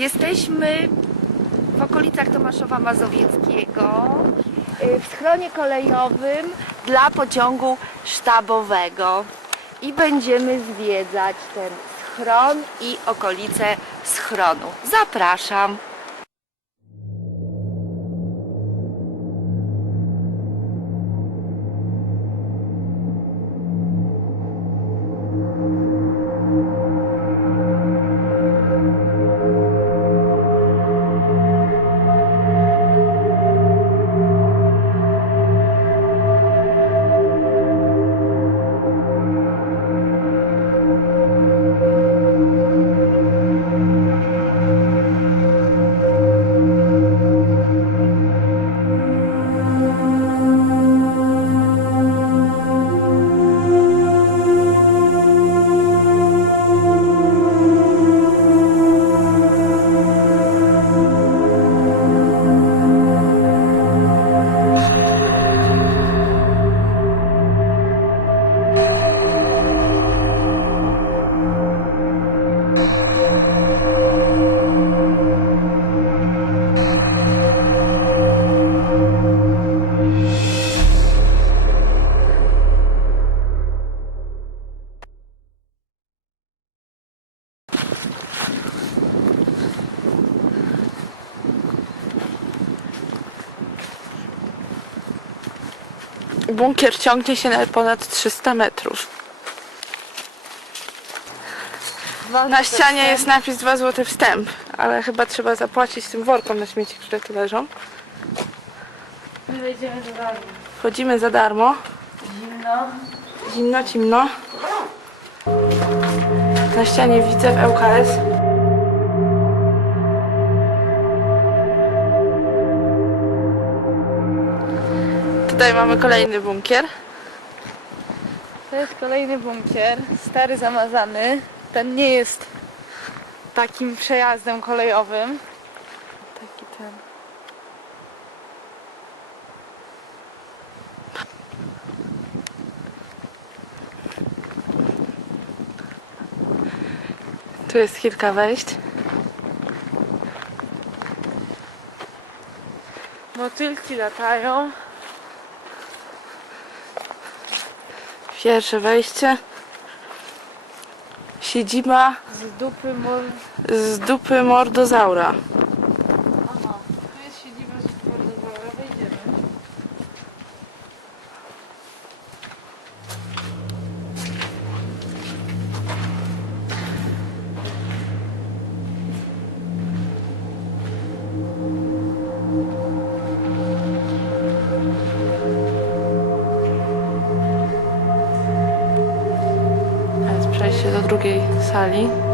Jesteśmy w okolicach Tomaszowa Mazowieckiego y, w schronie kolejowym dla pociągu sztabowego i będziemy zwiedzać ten schron i okolice schronu. Zapraszam. Bunkier ciągnie się na ponad 300 metrów. Na ścianie jest napis 2 zł wstęp, ale chyba trzeba zapłacić tym workom na śmieci, które tu leżą. My wejdziemy do darmo. Wchodzimy za darmo. Zimno. Zimno, cimno. Na ścianie widzę w ŁKS. Tutaj mamy kolejny bunkier. To jest kolejny bunkier, stary, zamazany. Ten nie jest takim przejazdem kolejowym. Taki ten. Tu jest kilka wejść. Motylki latają. Pierwsze wejście. Siedziba Z dupy mor... z dupy mordozaura. Drugiej sali.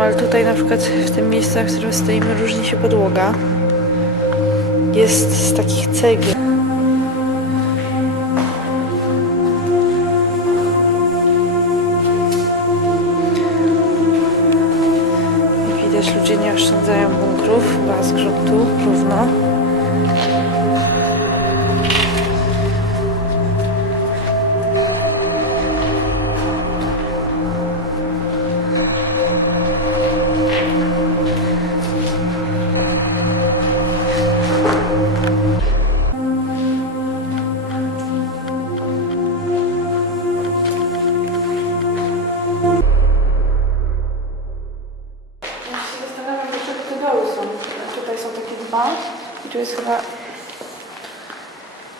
Ale tutaj na przykład w tym miejscu, na którym stoimy, różni się podłoga. Jest z takich cegieł. Jak widać, ludzie nie oszczędzają bunkrów, chyba z gruntu, równo.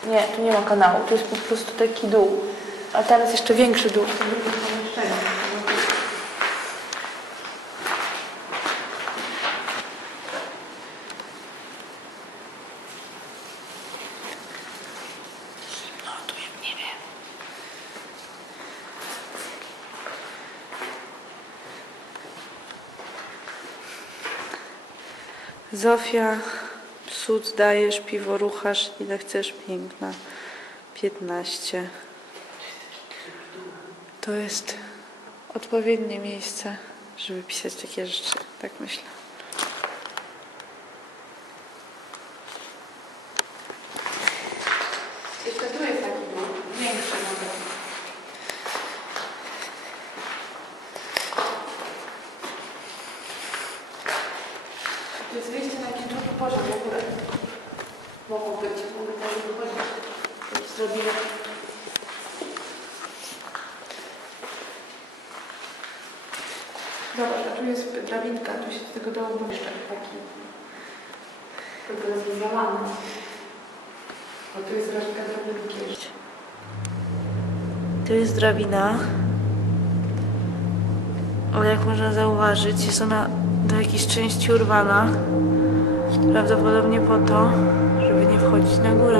Nie, tu nie ma kanału, tu jest po prostu taki dół. A jest jeszcze większy dół. Zofia, cud dajesz, piwo ruchasz, ile chcesz, piękna. 15. To jest odpowiednie miejsce, żeby pisać takie rzeczy, tak myślę. Jeszcze tu jest taki dół, większy może. To jest wyjście na jakiś drugi poziom w ogóle. Mogło być, wychodzić. To jest drabina. Zobacz, a tu jest drabinka, tu się do tego dołu jeszcze taki. Tylko zalany. A tu jest drabinka drabinki jeszcze. Tu jest drabina. Ale jak można zauważyć, jest ona do jakiejś części urwana. Prawdopodobnie po to, żeby nie wchodzić na górę.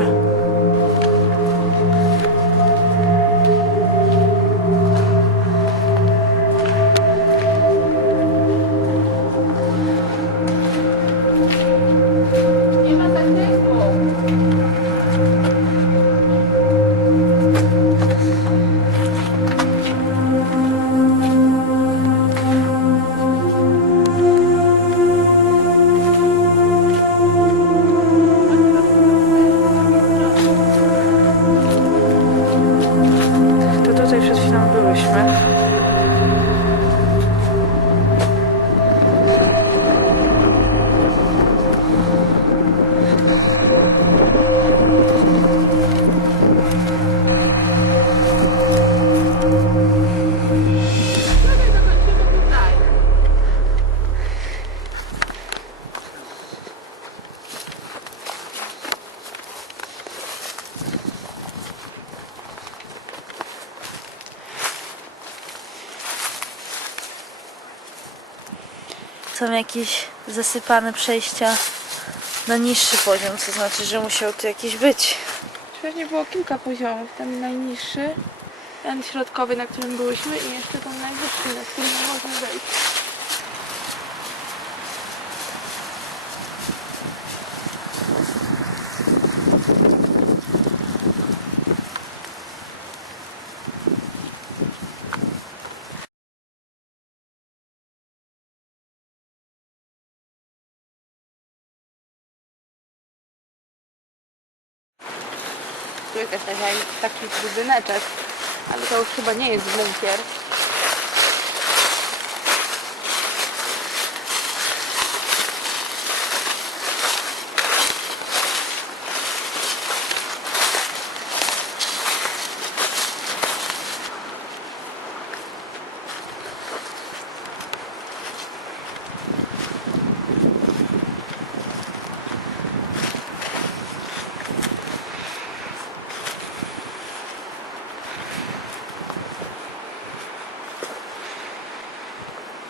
Przed chwilą byłyśmy. Są jakieś zasypane przejścia na niższy poziom, co znaczy, że musiał tu jakiś być. Pewnie było kilka poziomów. Ten najniższy, ten środkowy, na którym byłyśmy i jeszcze ten najwyższy, na którym nie można wejść. Tu taki, taki budyneczek, ale to już chyba nie jest bunkier.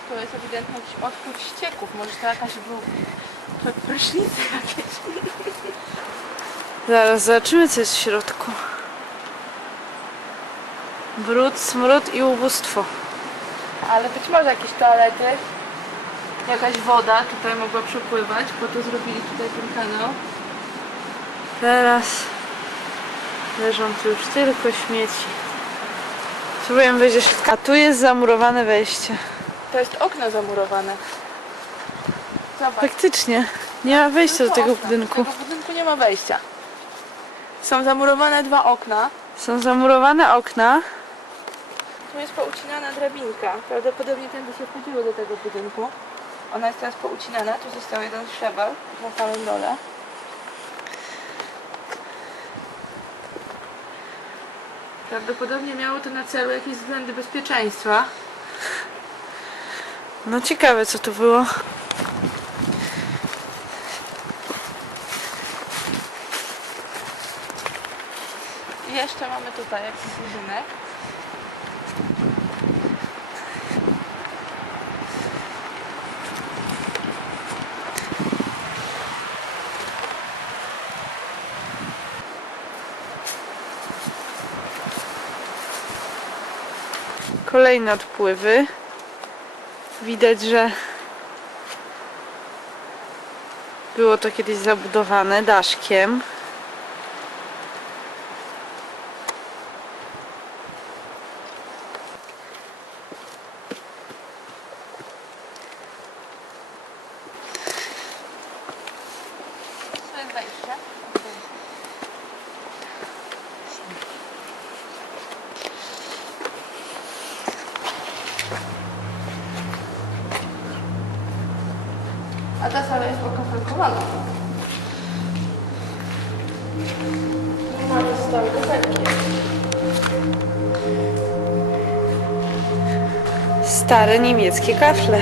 To jest odpływ ścieków. Może to jakaś był to jakieś. Zaraz zobaczymy, co jest w środku. Brud, smród i ubóstwo. Ale być może jakieś toalety, jakaś woda tutaj mogła przepływać, po to zrobili tutaj ten kanał. Teraz leżą tu już tylko śmieci. Spróbujemy wejść środka. A tu jest zamurowane wejście. To jest okno zamurowane. Zobacz. Faktycznie. Nie ma wejścia do Tylko tego budynku. Do tego budynku nie ma wejścia. Są zamurowane dwa okna. Są zamurowane okna. Tu jest poucinana drabinka. Prawdopodobnie tędy się wchodziło do tego budynku. Ona jest teraz poucinana. Tu został jeden szczebel na samym dole. Prawdopodobnie miało to na celu jakieś względy bezpieczeństwa. No ciekawe co tu było. Jeszcze mamy tutaj jakiś budynek. Kolejne odpływy. Widać, że było to kiedyś zabudowane daszkiem. To jest ta sala jest okafelkowana. Normalnie zostały kafelki. Stare niemieckie kafle.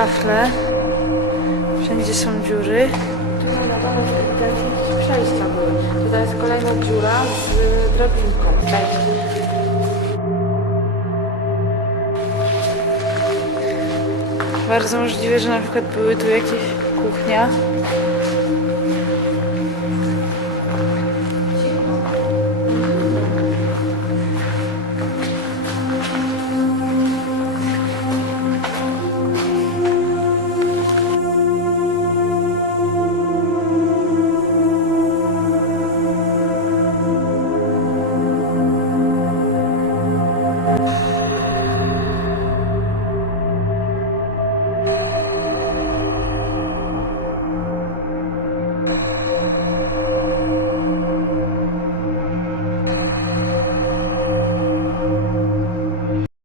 Kafle. Wszędzie są dziury. Przejścia były. Tutaj jest kolejna dziura z y, drabinką. Bardzo możliwe, że na przykład były tu jakieś kuchnia.